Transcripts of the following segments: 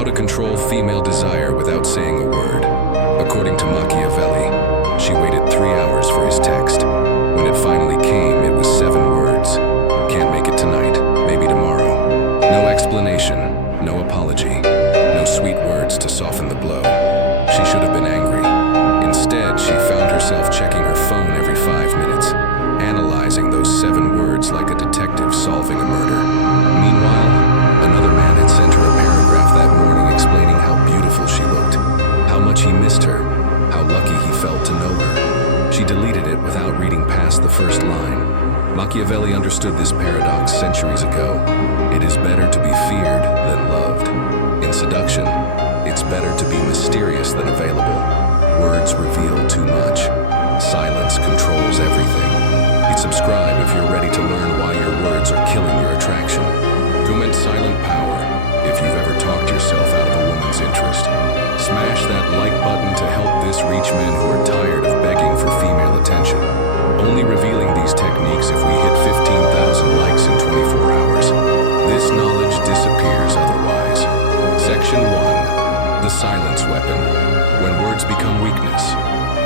How to control female desire without saying a word. According to Machiavelli, she waited 3 hours for his text. When it finally came, it was 7 words. Can't make it tonight, maybe tomorrow. No explanation, no apology, no sweet words to soften the blow. She should have been angry. Instead, she found herself checking her phone every 5 minutes, analyzing those 7 words like a detective solving a murder. Meanwhile, another man had sent her a paragraph that morning explaining how beautiful she looked, how much he missed her, how lucky he felt to know her. She deleted it without reading past the first line. Machiavelli understood this paradox centuries ago. It is better to be feared than loved. In seduction, it's better to be mysterious than available. Words reveal too much. Silence controls everything. Hit subscribe if you're ready to learn why your words are killing your attraction. Comment silent power if you've ever talked yourself out of a woman's interest. Smash that like button to help this reach men who are tired of begging for female attention. Only revealing these techniques if we hit 15,000 likes in 24 hours. This knowledge disappears otherwise. Section 1. The silence weapon. When words become weakness.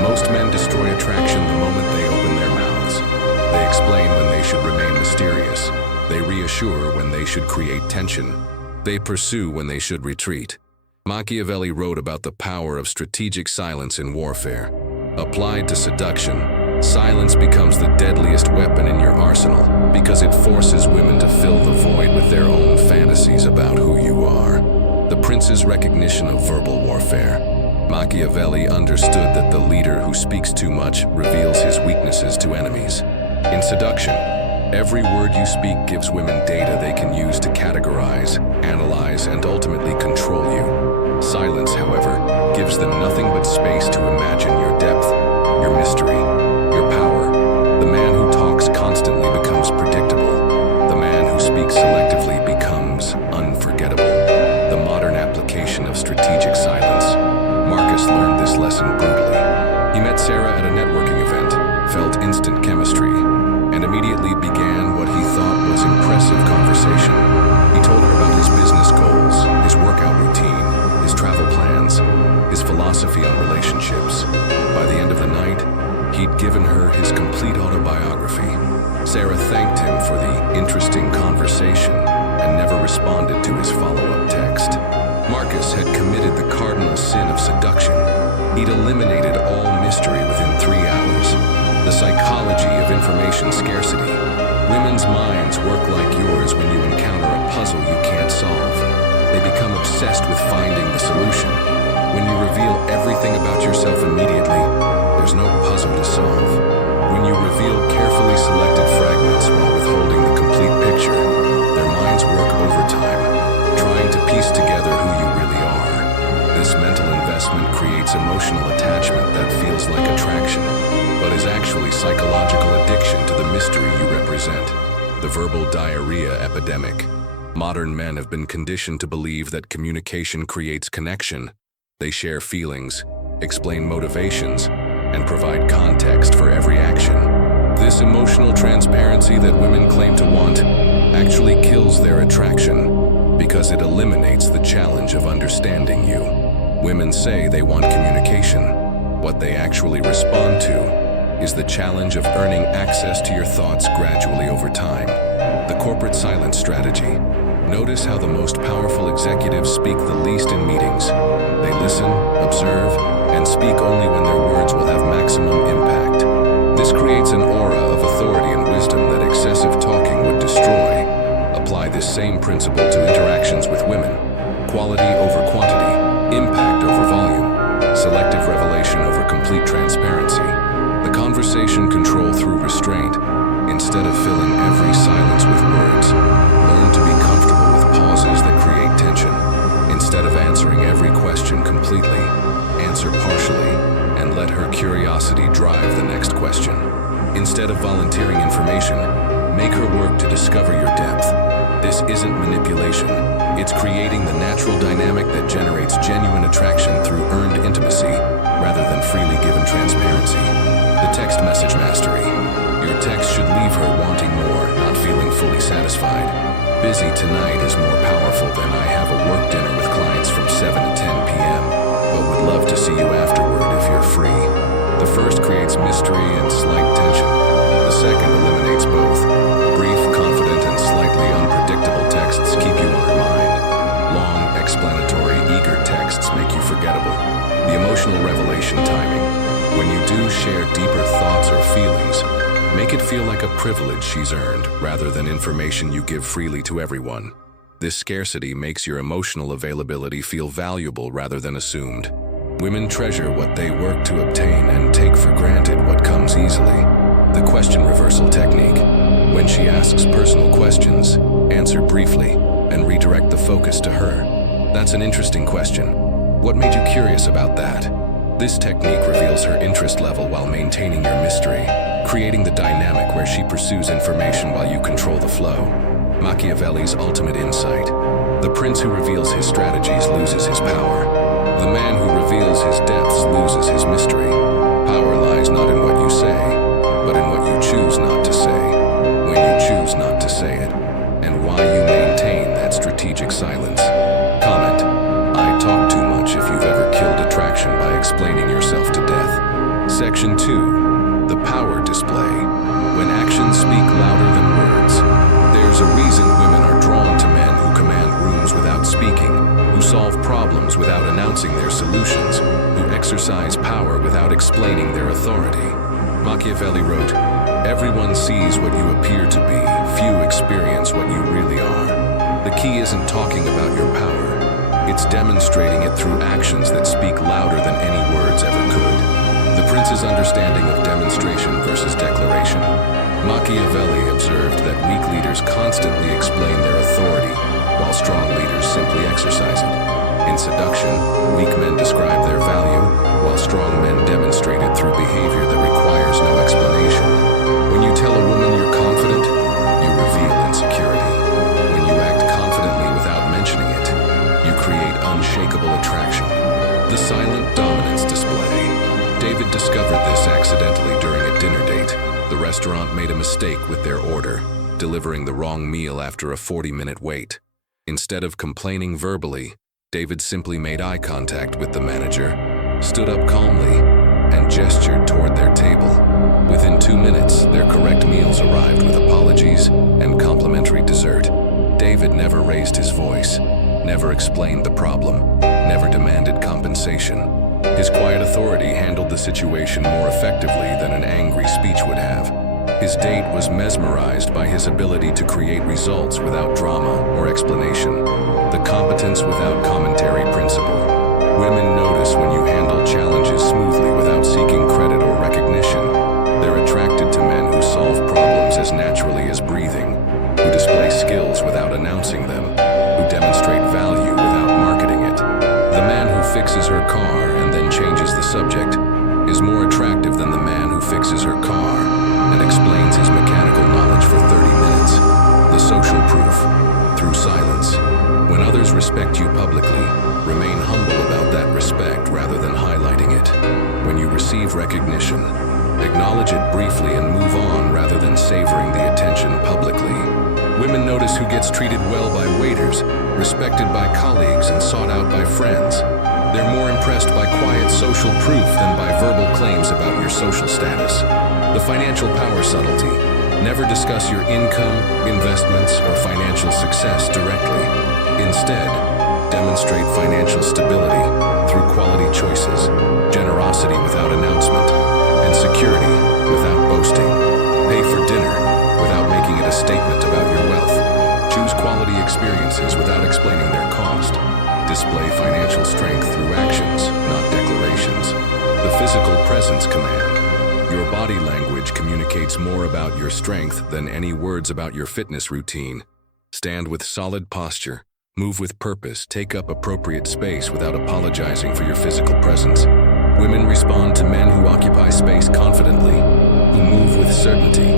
Most men destroy attraction the moment they open their mouths. They explain when they should remain mysterious. They reassure when they should create tension. They pursue when they should retreat. Machiavelli wrote about the power of strategic silence in warfare. Applied to seduction, silence becomes the deadliest weapon in your arsenal because it forces women to fill the void with their own fantasies about who you are. The prince's recognition of verbal warfare. Machiavelli understood that the leader who speaks too much reveals his weaknesses to enemies. In seduction, every word you speak gives women data they can use to categorize, analyze, and ultimately control you. Silence, however, gives them nothing but space to imagine your depth, your mystery, your power. The man who talks constantly becomes predictable. The man who speaks selectively becomes unforgettable. The modern application of strategic silence. Marcus learned this lesson brutally. He met Sarah at a networking event, felt instant chemistry, and immediately began what he thought was impressive conversation. He told her about his business goals, his workout routine, his travel plans, his philosophy on relationships. By the end of the night, he'd given her his complete autobiography. Sarah thanked him for the interesting conversation and never responded to his follow-up text. Marcus had committed the cardinal sin of seduction. He'd eliminated all mystery within 3 hours. The psychology of information scarcity. Women's minds work like yours when you encounter a puzzle you can't solve. They become obsessed with finding the solution. When you reveal everything about yourself immediately, there's no puzzle to solve. When you reveal carefully selected fragments while withholding the complete picture, their minds work overtime, trying to piece together who you really are. This mental investment creates emotional attachment that feels like attraction, but is actually psychological addiction to the mystery you represent. The verbal diarrhea epidemic. Modern men have been conditioned to believe that communication creates connection. They share feelings, explain motivations, and provide context for every action. This emotional transparency that women claim to want actually kills their attraction because it eliminates the challenge of understanding you. Women say they want communication. What they actually respond to is the challenge of earning access to your thoughts gradually over time. The corporate silence strategy. Notice how the most powerful executives speak the least in meetings. They listen, observe, and speak only when their words will have maximum impact. This creates an aura of authority and wisdom that excessive talking would destroy. Apply this same principle to interactions with women. Quality over quantity, impact over volume, selective revelation over complete transparency. The conversation control through restraint, instead of filling every silence with words. Learn to be comfortable with pauses that create tension. Instead of answering every question completely, answer partially, and let her curiosity drive the next question. Instead of volunteering information, make her work to discover your depth. This isn't manipulation. It's creating the natural dynamic that generates genuine attraction through earned intimacy, rather than freely given transparency. The text message mastery. Your text should leave her wanting more, not feeling fully satisfied. Busy tonight is more powerful than I have a work dinner with clients from mystery and slight tension. The second eliminates both. Brief, confident, and slightly unpredictable texts keep you on your mind. Long, explanatory, eager texts make you forgettable. The emotional revelation timing. When you do share deeper thoughts or feelings, make it feel like a privilege she's earned rather than information you give freely to everyone. This scarcity makes your emotional availability feel valuable rather than assumed. Women treasure what they work to obtain and take for granted what comes easily. The question reversal technique. When she asks personal questions, answer briefly and redirect the focus to her. That's an interesting question. What made you curious about that? This technique reveals her interest level while maintaining your mystery, creating the dynamic where she pursues information while you control the flow. Machiavelli's ultimate insight. The prince who reveals his strategies loses his power. The man who reveals his depths loses his mystery. Power lies not in what you say, but in what you choose not to say, when you choose not to say it, and why you maintain that strategic silence. Comment: I talk too much if you've ever killed attraction by explaining yourself to death. Section 2. The power display. When actions speak louder than words. There's a reason women are drawn to men who command rooms without speaking, who solve problems without announcing their solutions, who exercise power without explaining their authority. Machiavelli wrote, "Everyone sees what you appear to be, few experience what you really are." The key isn't talking about your power. It's demonstrating it through actions that speak louder than any words ever could. The prince's understanding of demonstration versus declaration. Machiavelli observed that weak leaders constantly explain their authority, while strong leaders simply exercise it. In Seduction, weak men describe their value, while strong men demonstrate it through behavior that requires no explanation. When you tell a woman you're confident, you reveal insecurity. When you act confidently without mentioning it, you create unshakable attraction. The silent dominance display. David discovered this accidentally during a dinner date. The restaurant made a mistake with their order, delivering the wrong meal after a 40-minute wait. Instead of complaining verbally, David simply made eye contact with the manager, stood up calmly, and gestured toward their table. Within 2 minutes, their correct meals arrived with apologies and complimentary dessert. David never raised his voice, never explained the problem, never demanded compensation. His quiet authority handled the situation more effectively than an angry speech would have. His date was mesmerized by his ability to create results without drama or explanation. The competence without commentary principle. Women notice when you handle challenges smoothly without seeking credit or recognition. They're attracted to men who solve problems as naturally as breathing, who display skills without announcing them, who demonstrate value without marketing it. The man who fixes her car and then changes the subject is more attractive than the man who fixes her car and explains his mechanical knowledge for 30 minutes. The social proof. Through silence. When others respect you publicly, remain humble about that respect rather than highlighting it. When you receive recognition, acknowledge it briefly and move on rather than savoring the attention publicly. Women notice who gets treated well by waiters, respected by colleagues, and sought out by friends. They're more impressed by quiet social proof than by verbal claims about your social status. The financial power subtlety. Never discuss your income, investments, or financial success directly. Instead, demonstrate financial stability through quality choices, generosity without announcement, and security without boasting. Pay for dinner without making it a statement about your wealth. Choose quality experiences without explaining their cost. Display financial strength through actions, not declarations. The physical presence command. Your body language communicates more about your strength than any words about your fitness routine. Stand with solid posture, move with purpose, take up appropriate space without apologizing for your physical presence. Women respond to men who occupy space confidently, who move with certainty,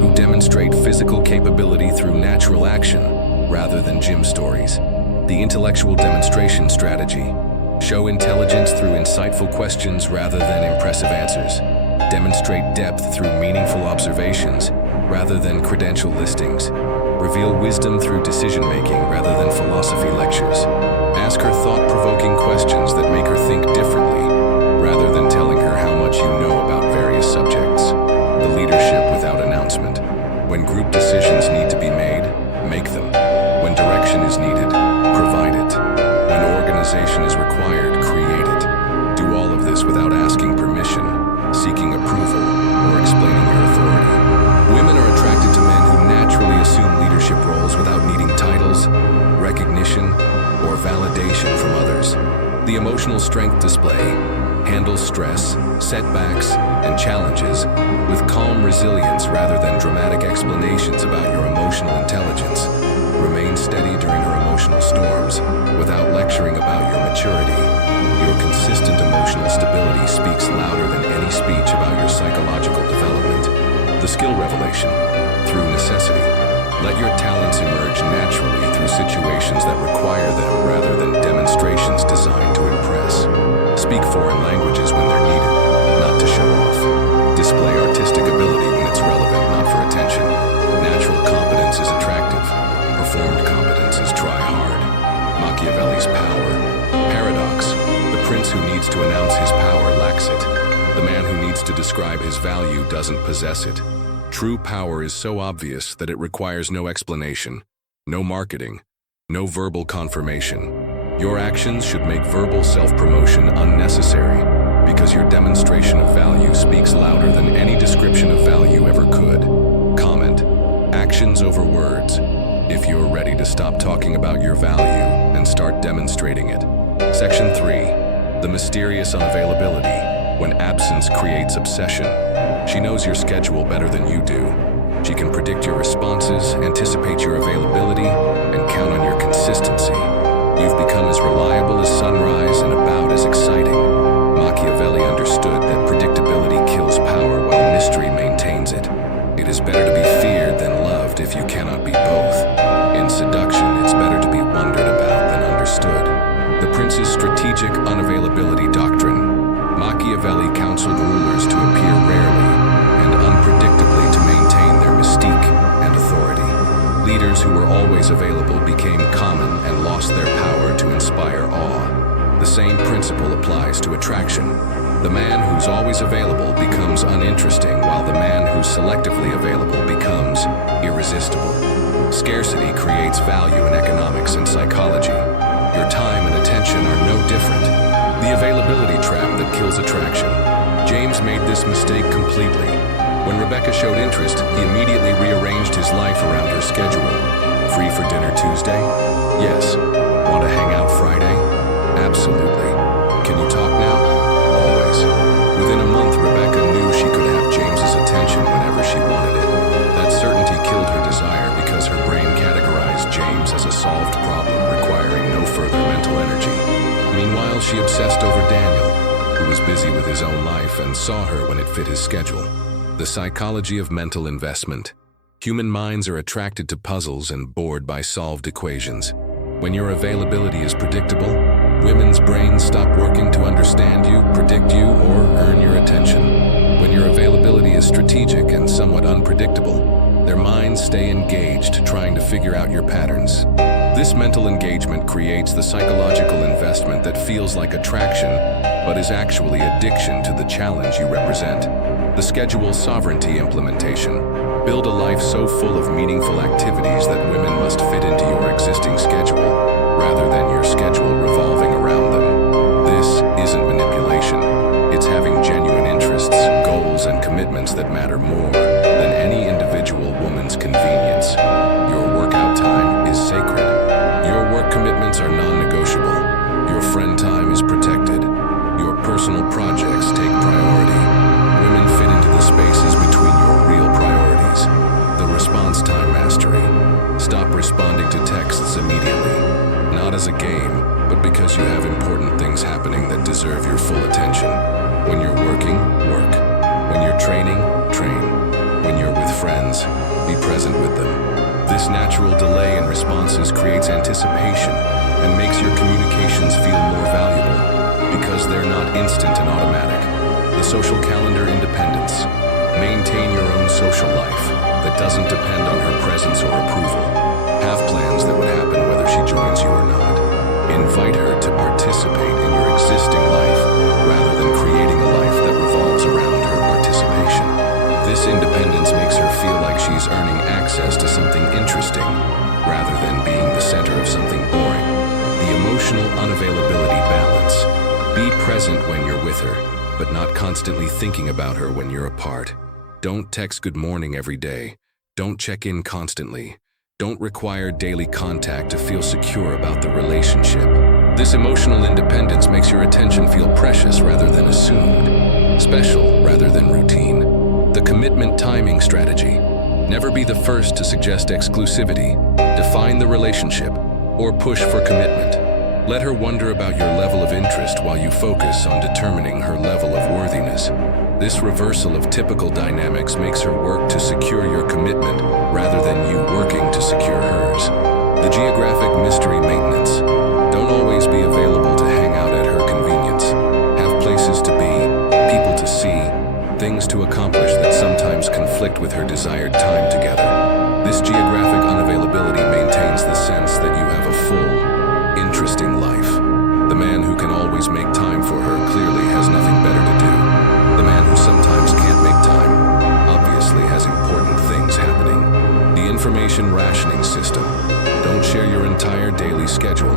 who demonstrate physical capability through natural action rather than gym stories. The intellectual demonstration strategy. Show intelligence through insightful questions rather than impressive answers. Demonstrate depth through meaningful observations rather than credential listings. Reveal wisdom through decision-making rather than philosophy lectures. Ask her thought-provoking questions that make her think differently rather than telling her how much you know about various subjects. authorization is required, create it. Do all of this without asking permission, seeking approval, or explaining your authority. Women are attracted to men who naturally assume leadership roles without needing titles, recognition, or validation from others. The emotional strength display handles stress, setbacks, and challenges with calm resilience rather than dramatic explanations about your emotional intelligence. Remain steady during her emotional storms without lecturing about your maturity. Your consistent emotional stability speaks louder than any speech about your psychological development. The skill revelation, through necessity. Let your talents emerge naturally through situations that require them rather than demonstrations designed to impress. Speak foreign languages when they're needed, not to show off. Display artistic ability when it's relevant, not for attention. Natural competence is attractive. Performed competence is try hard. Machiavelli's power. Paradox. The prince who needs to announce his power lacks it. The man who needs to describe his value doesn't possess it. True power is so obvious that it requires no explanation, no marketing, no verbal confirmation. Your actions should make verbal self-promotion unnecessary because your demonstration of value speaks louder than any description of value ever could. Comment. Actions over words. If you're ready to stop talking about your value and start demonstrating it. Section 3. The mysterious unavailability. When absence creates obsession. She knows your schedule better than you do. She can predict your responses, anticipate your availability, and count on your consistency. You've become as reliable as sunrise and about as exciting. Machiavelli understood that predictability kills power while mystery maintains it. It is better to be feared than loved if you cannot be both. In seduction, it's better to be wondered about than understood. The prince's strategic unavailability doctrine. Machiavelli counseled rulers to appear rarely and unpredictably to maintain their mystique and authority. Leaders who were always available became common and lost their power to inspire awe. The same principle applies to attraction. The man who's always available becomes uninteresting, while the man who's selectively available becomes irresistible. Scarcity creates value in economics and psychology. Your time and attention are no different. The availability trap that kills attraction. James made this mistake completely. When Rebecca showed interest, he immediately rearranged his life around her schedule. Free for dinner Tuesday? Yes. Want to hang out Friday? Absolutely. Can you talk now? Always. Within a month, Rebecca knew she could have James's attention whenever she wanted it. That certainty killed her desire because her brain categorized James as a solved problem requiring no further mental energy. Meanwhile, she obsessed over Daniel, who was busy with his own life and saw her when it fit his schedule. The psychology of mental investment. Human minds are attracted to puzzles and bored by solved equations. When your availability is predictable, women's brains stop working to understand you, predict you, or earn your attention. When your availability is strategic and somewhat unpredictable, their minds stay engaged, trying to figure out your patterns. This mental engagement creates the psychological investment that feels like attraction, but is actually addiction to the challenge you represent. The schedule sovereignty implementation. Build a life so full of meaningful activities that women must fit into your existing schedule, rather than your schedule revolving around them. This isn't manipulation. It's having genuine interests, goals, and commitments that matter more than any individual woman's convenience. Your workout time is sacred. Your work commitments are non-negotiable. Your friend time is protected. Your personal projects take priority. Women fit into the spaces between your real priorities. The response time mastery. Stop responding to texts immediately. Not as a game, but because you have important things happening that deserve your full attention. When you're working, work. When you're training, train. When you're with friends, be present with them. This natural delay in responses creates anticipation and makes your communications feel more valuable because they're not instant and automatic. The social calendar independence. Maintain your own social life that doesn't depend on her presence or approval. Have plans that would happen whether she joins you or not. Invite her to participate in your existing life rather than creating a life that revolves around her participation. This independence makes her feel like she's earning access to something interesting rather than being the center of something boring. The emotional unavailability balance. Be present when you're with her, but not constantly thinking about her when you're apart. Don't text good morning every day. Don't check in constantly. Don't require daily contact to feel secure about the relationship. This emotional independence makes your attention feel precious rather than assumed, special rather than routine. The commitment timing strategy. Never be the first to suggest exclusivity, define the relationship, or push for commitment. Let her wonder about your level of interest while you focus on determining her level of worthiness. This reversal of typical dynamics makes her work to secure your commitment rather than you working to secure hers. The geographic mystery maintenance. Don't always be available to hang out at her convenience. Have places to be, people to see, things to accomplish that sometimes conflict with her desired time together. This geographic unavailability maintains the sense that you have a full, interesting life. The man who can always make time for her clearly has nothing better to do. The man who sometimes can't make time obviously has important things happening. The information rationing system. Don't share your entire daily schedule.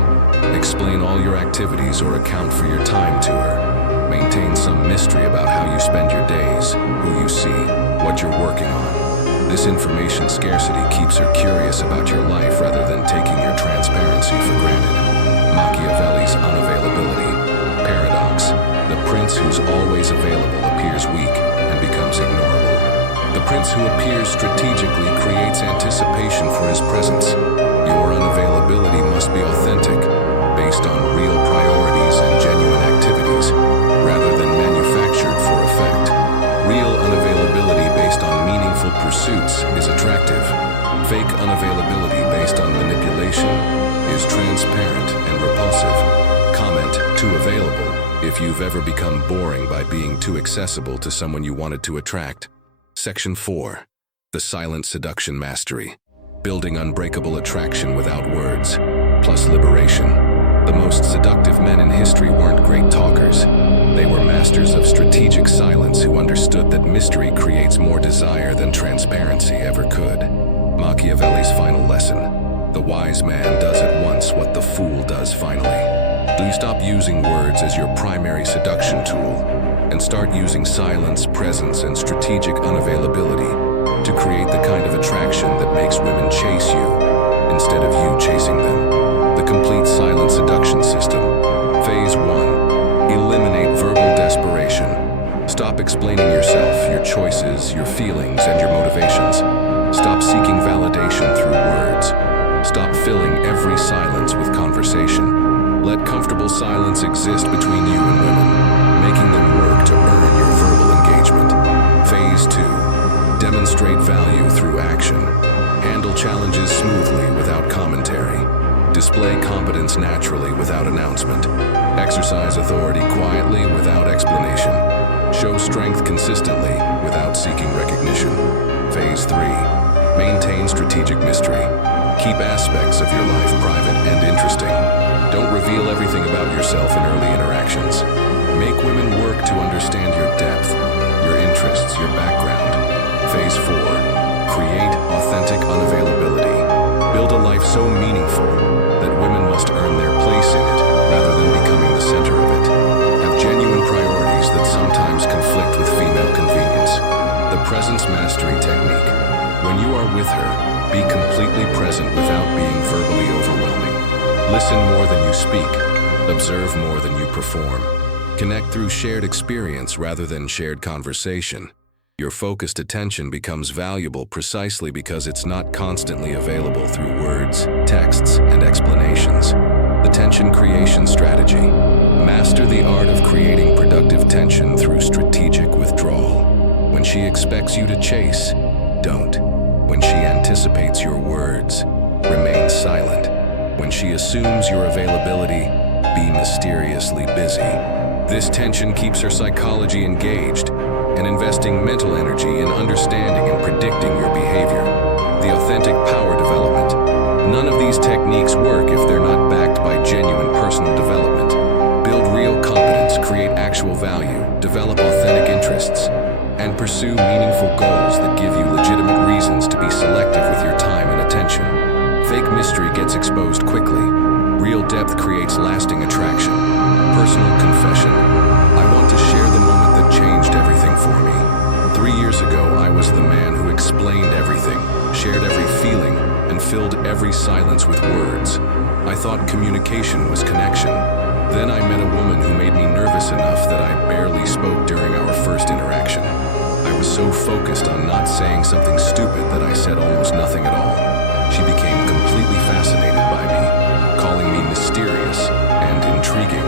Explain all your activities or account for your time to her. Maintain some mystery about how you spend your days, who you see, what you're working on. This information scarcity keeps her curious about your life rather than taking your transparency for granted. Machiavelli's unavailability. Paradox. The prince who's always available appears weak and becomes ignorable. The prince who appears strategically creates anticipation for his presence. Your unavailability must be authentic, based on real priorities and genuine activities, rather than manufactured for effect. Real unavailability based on meaningful pursuits is attractive. Fake unavailability based on manipulation is transparent and repulsive. Comment, too available, if you've ever become boring by being too accessible to someone you wanted to attract. Section 4. The Silent Seduction Mastery. Building unbreakable attraction without words, plus liberation. The most seductive men in history weren't great talkers. They were masters of strategic silence who understood that mystery creates more desire than transparency ever could. Machiavelli's final lesson. The wise man does at once what the fool does finally. Do you stop using words as your primary seduction tool and start using silence, presence, and strategic unavailability to create the kind of attraction that makes women chase you instead of you chasing them. The complete silent seduction system. Phase 1. Eliminate verbal desperation. Stop explaining yourself, your choices, your feelings, and your motivations. Stop seeking validation through words. Stop filling every silence with conversation. Let comfortable silence exist between you and women, making them work to earn your verbal engagement. Phase 2. Demonstrate value through action. Handle challenges smoothly without commentary. Display competence naturally without announcement. Exercise authority quietly without explanation. Show strength consistently without seeking recognition. Phase 3. Maintain strategic mystery. Keep aspects of your life private and interesting. Don't reveal everything about yourself in early interactions. Make women work to understand your depth, your interests, your background. Phase 4. Create authentic unavailability. Build a life so meaningful that women must earn their place in it rather than becoming the center of it. Have genuine priorities that sometimes conflict with female convenience. The presence mastery technique. When you are with her, be completely present without being verbally overwhelming. Listen more than you speak. Observe more than you perform. Connect through shared experience rather than shared conversation. Your focused attention becomes valuable precisely because it's not constantly available through words, texts, and explanations. The tension creation strategy. Master the art of creating productive tension through strategic withdrawal. When she expects you to chase, don't. When she anticipates your words, remain silent. When she assumes your availability, be mysteriously busy. This tension keeps her psychology engaged and investing mental energy in understanding and predicting your behavior. The authentic power development. None of these techniques work if they're not backed by genuine personal development. Build real competence, create actual value, develop authentic interests, and pursue meaningful goals that give you legitimate reasons to be selective with your time and attention. Fake mystery gets exposed quickly. Real depth creates lasting attraction. Personal confession. I want to share the moment that changed everything for me. 3 years ago, I was the man who explained everything, shared every feeling, and filled every silence with words. I thought communication was connection. Then I met a woman who made me nervous enough that I barely spoke during our first interaction. I was so focused on not saying something stupid that I said almost nothing at all. She became completely fascinated by me, calling me mysterious and intriguing.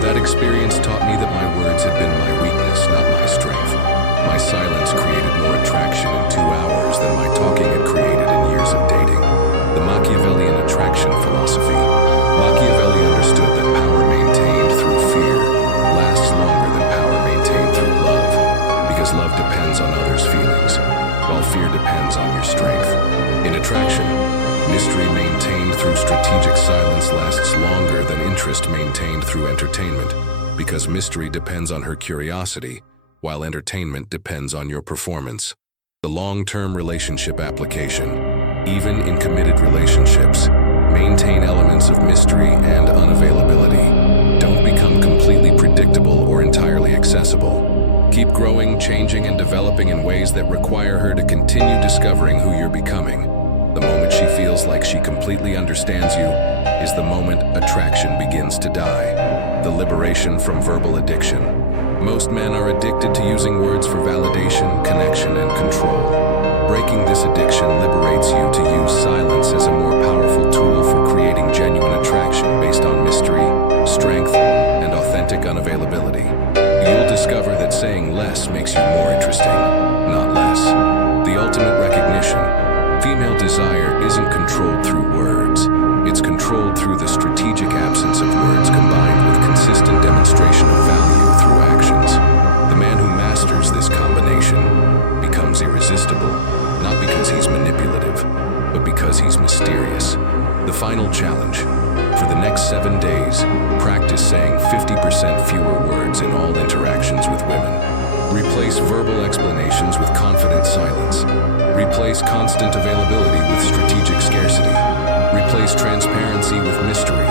That experience taught me that my words had been my weakness, not my strength. My silence created more attraction in 2 hours than my talking had created in years of dating. The Machiavellian attraction philosophy. Machiavelli understood that power maintained through fear lasts longer than power maintained through love, because love depends on others' feelings, while fear depends on your strength. In attraction, mystery maintained through strategic silence lasts longer than interest maintained through entertainment, because mystery depends on her curiosity, while entertainment depends on your performance. The long-term relationship application. Even in committed relationships, maintain elements of mystery and unavailability. Don't become completely predictable or entirely accessible. Keep growing, changing, and developing in ways that require her to continue discovering who you're becoming. The moment she feels like she completely understands you is the moment attraction begins to die. The liberation from verbal addiction. Most men are addicted to using words for validation, connection, and control. Breaking this addiction liberates you to use silence as a more powerful tool for creating genuine attraction based on mystery, strength, and authentic unavailability. You'll discover that saying less makes you more interesting, not less. The ultimate recognition. Female desire isn't controlled through words. It's controlled through the strategic absence of words combined with consistent demonstration of value through actions. The man who masters this combination becomes irresistible, not because he's manipulative, but because he's mysterious. The final challenge. For the next 7 days, practice saying 50% fewer words in all interactions with women. Replace verbal explanations with confident silence. Replace constant availability with strategic scarcity. Replace transparency with mystery.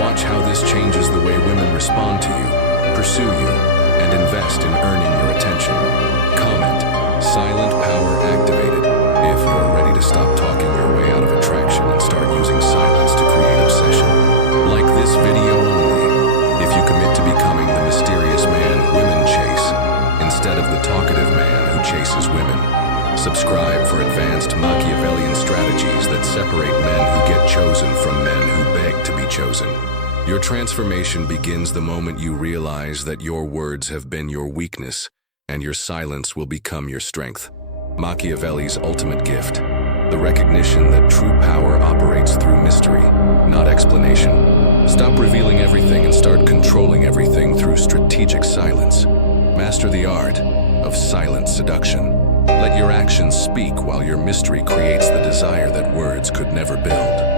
Watch how this changes the way women respond to you, pursue you, and invest in earning your attention. Comment. Silent power activated. If you're ready to stop talking your way out of attraction and start using silence to create obsession. Like this video only if you commit to becoming the mysterious man women chase, instead of the talkative man who chases women. Subscribe for advanced Machiavellian strategies that separate men who get chosen from men who beg to be chosen. Your transformation begins the moment you realize that your words have been your weakness and your silence will become your strength. Machiavelli's ultimate gift. The recognition that true power operates through mystery, not explanation. Stop revealing everything and start controlling everything through strategic silence. Master the art of silent seduction. Let your actions speak while your mystery creates the desire that words could never build.